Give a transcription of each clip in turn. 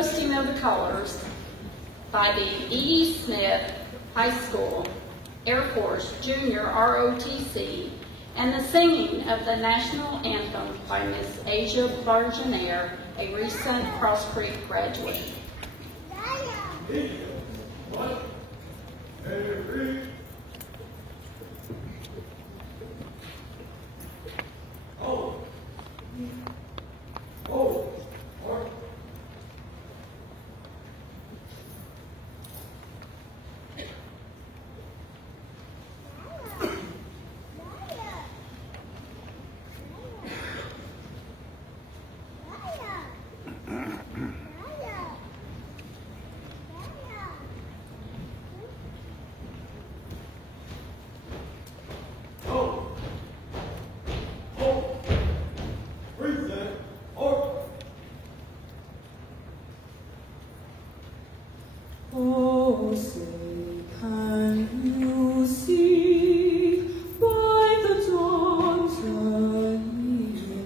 posting of the colors by the E. Smith High School Air Force Junior ROTC and the singing of the national anthem by Miss Asia Bargenaire, a recent Cross Creek graduate. Oh, say, can you see by the dawn's early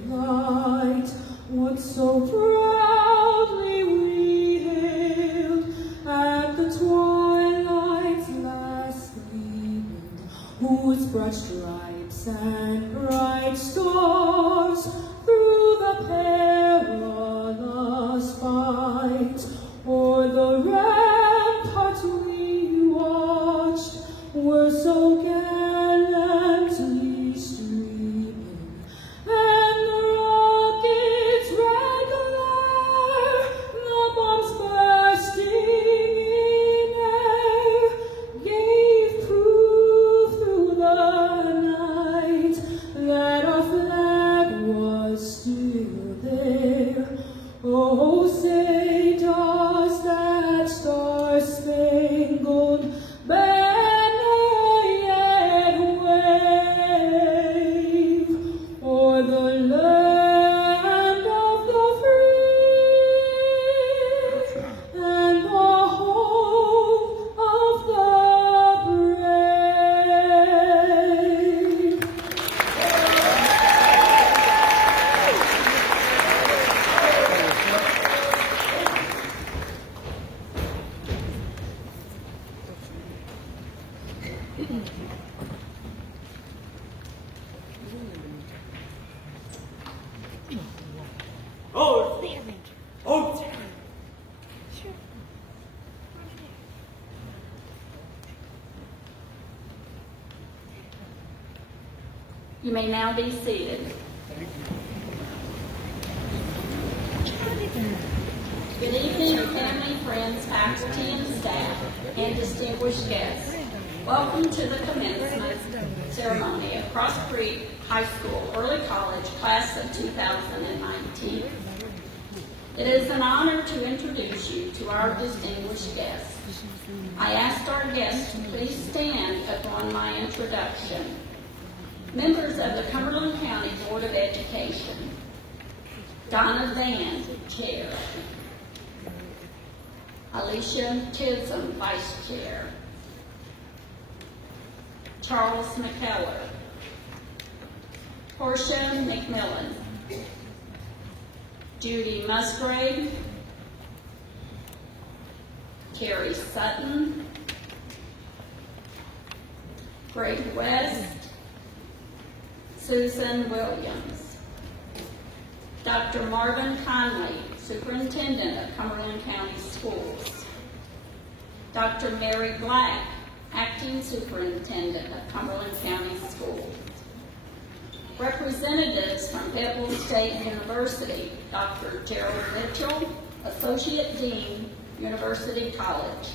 light what so proudly we hailed at the twilight's last gleaming, whose broad stripes and bright stars through the perilous fight o'er the ramparts we watched were so gallantly streaming, and the rockets' red glare, the bombs bursting in air, gave proof through the night that our flag was still there. Oh, say does that star-spangled banner yet wave o'er the land of the free and the home of the brave? You may now be seated. Good evening, family, friends, faculty, and staff, and distinguished guests. Welcome to the commencement ceremony at Cross Creek High School Early College Class of 2019. It is an honor to introduce you to our distinguished guests. I asked our guests to please stand upon my introduction. Members of the Cumberland County Board of Education: Donna Van, Chair; Alicia Chisholm, Vice Chair; Charles McKellar; Portia McMillan; Judy Musgrave; Carrie Sutton; Greg West; Susan Williams; Dr. Marvin Conley, Superintendent of Cumberland County Schools; Dr. Mary Black, Acting Superintendent of Cumberland County Schools; representatives from Fayetteville State University, Dr. Gerald Mitchell, Associate Dean, University College;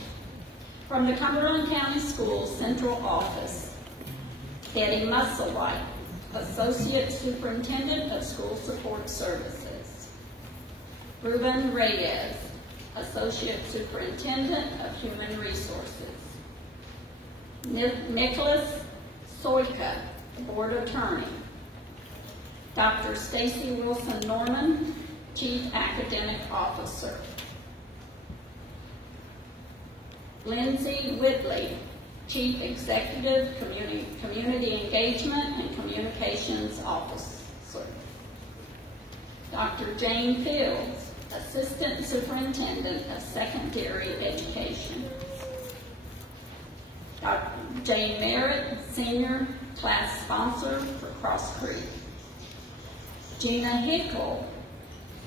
from the Cumberland County Schools Central Office, Eddie Musselwhite, Associate Superintendent of School Support Services; Ruben Reyes, Associate Superintendent of Human Resources; Nicholas Soika, Board Attorney; Dr. Stacy Wilson Norman, Chief Academic Officer; Lindsay Whitley, Chief Executive Community Engagement and Communications Officer; Dr. Jane Fields, Assistant Superintendent of Secondary Education. Dr. Jane Merritt, Senior Class Sponsor for Cross Creek. Gina Hickle,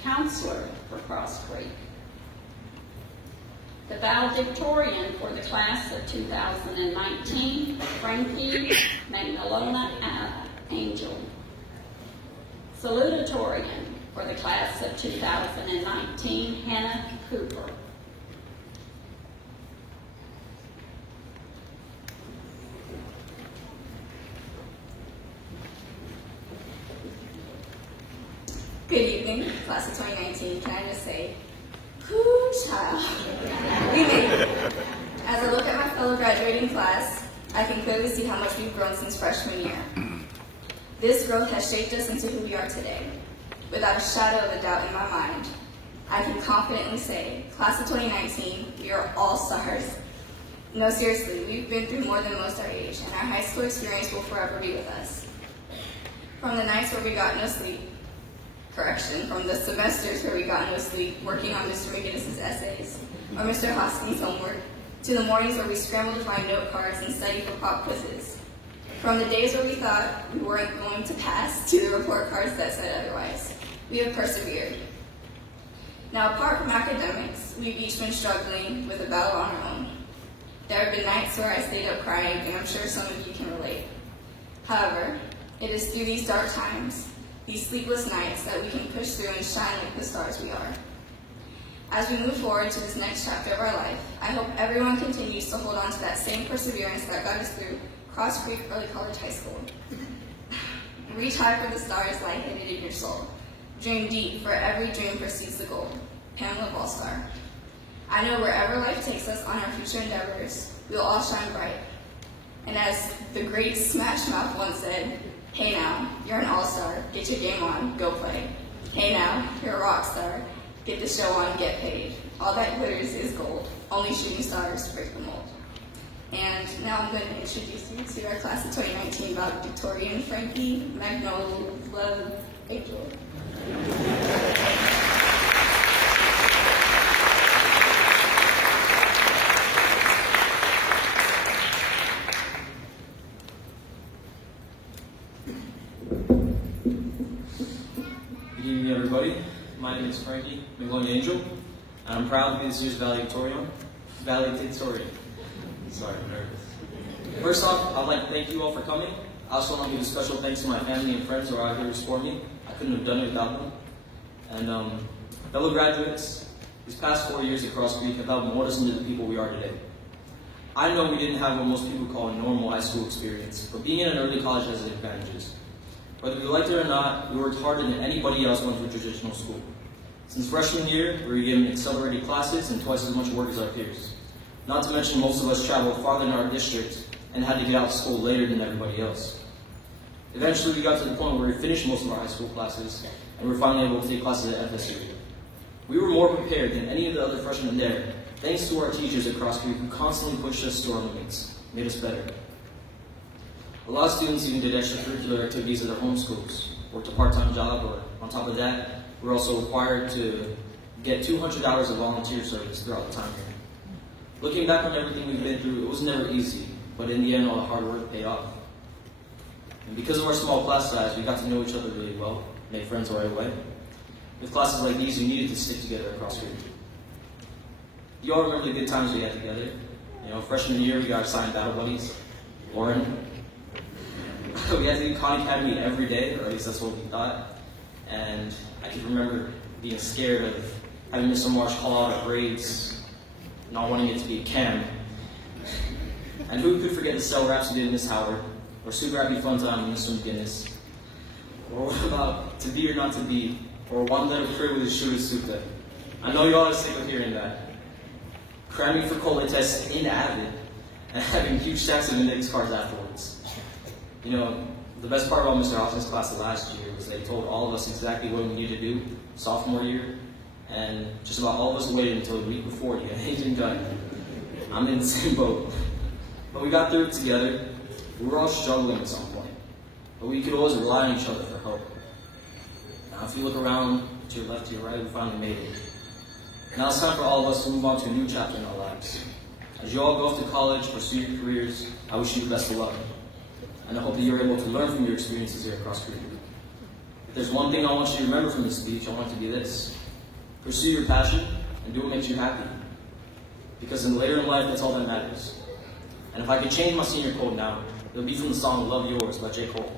Counselor for Cross Creek. The valedictorian for the class of 2019, Frankie Magdalena Angel. Salutatorian for the class of 2019, Hannah Cooper. Good evening, class of 2019. Can I just say, whoo, child. We made it. As I look at my fellow graduating class, I can clearly see how much we've grown since freshman year. This growth has shaped us into who we are today. Without a shadow of a doubt in my mind, I can confidently say, class of 2019, we are all stars. No, seriously, we've been through more than most our age, and our high school experience will forever be with us. From the nights where we got no sleep, from the semesters where we got no sleep working on Mr. McGinnis's essays or Mr. Hoskins' homework, to the mornings where we scrambled to find note cards and study for pop quizzes. From the days where we thought we weren't going to pass to the report cards that said otherwise. We have persevered. Now, apart from academics, we've each been struggling with a battle on our own. There have been nights where I stayed up crying, and I'm sure some of you can relate. However, it is through these dark times, these sleepless nights, that we can push through and shine like the stars we are. As we move forward to this next chapter of our life, I hope everyone continues to hold on to that same perseverance that got us through Cross Creek Early College High School. Reach high for the stars lightheaded in your soul. Dream deep, for every dream precedes the goal. Pamela Ballstar. I know wherever life takes us on our future endeavors, we'll all shine bright. And as the great Smash Mouth once said, hey now, you're an all-star, get your game on, go play. Hey now, you're a rock star, get the show on, get paid. All that glitters is gold, only shooting stars break the mold. And now I'm going to introduce you to our class of 2019 valedictorian, Frankie Magnola Angel. Good evening, everybody. My name is Frankie Magnola Angel, and I'm proud to be this year's valedictorian. Sorry, I'm nervous. First off, I'd like to thank you all for coming. I also want to give a special thanks to my family and friends who are out here to support me. I couldn't have done it without them. And fellow graduates, these past 4 years at Cross Creek have helped mold us into the people we are today. I know we didn't have what most people call a normal high school experience, but being in an early college has its advantages. Whether we liked it or not, we worked harder than anybody else went to a traditional school. Since freshman year, we were given accelerated classes and twice as much work as our peers. Not to mention most of us traveled farther in our district and had to get out of school later than everybody else. Eventually, we got to the point where we finished most of our high school classes, and we were finally able to take classes at FSU. We were more prepared than any of the other freshmen there, thanks to our teachers at Cross Creek who constantly pushed us to our limits, made us better. A lot of students even did extracurricular activities at their home schools, worked a part-time job, or on top of that, we were also required to get 200 hours of volunteer service throughout the time here. Looking back on everything we've been through, it was never easy, but in the end, all the hard work paid off. And because of our small class size, we got to know each other really well, made friends right away. With classes like these, we needed to stick together across Creek. You all remember the good times we had together. You know, freshman year, we got assigned battle buddies. Lauren. We had to do Khan Academy every day, or at least that's what we thought. And I can remember being scared of having Mr. Marsh call out our grades, not wanting it to be Cam. And who could forget the cell raps we did in Miss Howard, or Super Happy Fun Time with Mr. McGinnis? Or what about To Be or Not to Be, or One Little Crib with a Shooter Suta? I know you all are sick of hearing that. Cramming for COLA tests in Avid, and having huge stacks of index cards afterwards. You know, the best part about Mr. Hoffman's class last year was that he told all of us exactly what we needed to do sophomore year, and just about all of us waited until the week before to get anything done. I'm in the same boat. But we got through it together. We were all struggling at some point, but we could always rely on each other for help. Now, if you look around to your left, to your right, we finally made it. Now it's time for all of us to move on to a new chapter in our lives. As you all go off to college, pursue your careers, I wish you the best of luck. And I hope that you're able to learn from your experiences here at Cross Creek. If there's one thing I want you to remember from this speech, I want it to be this. Pursue your passion and do what makes you happy. Because later in life, that's all that matters. And if I could change my senior quote now, it would be from the song Love Yours by J. Cole.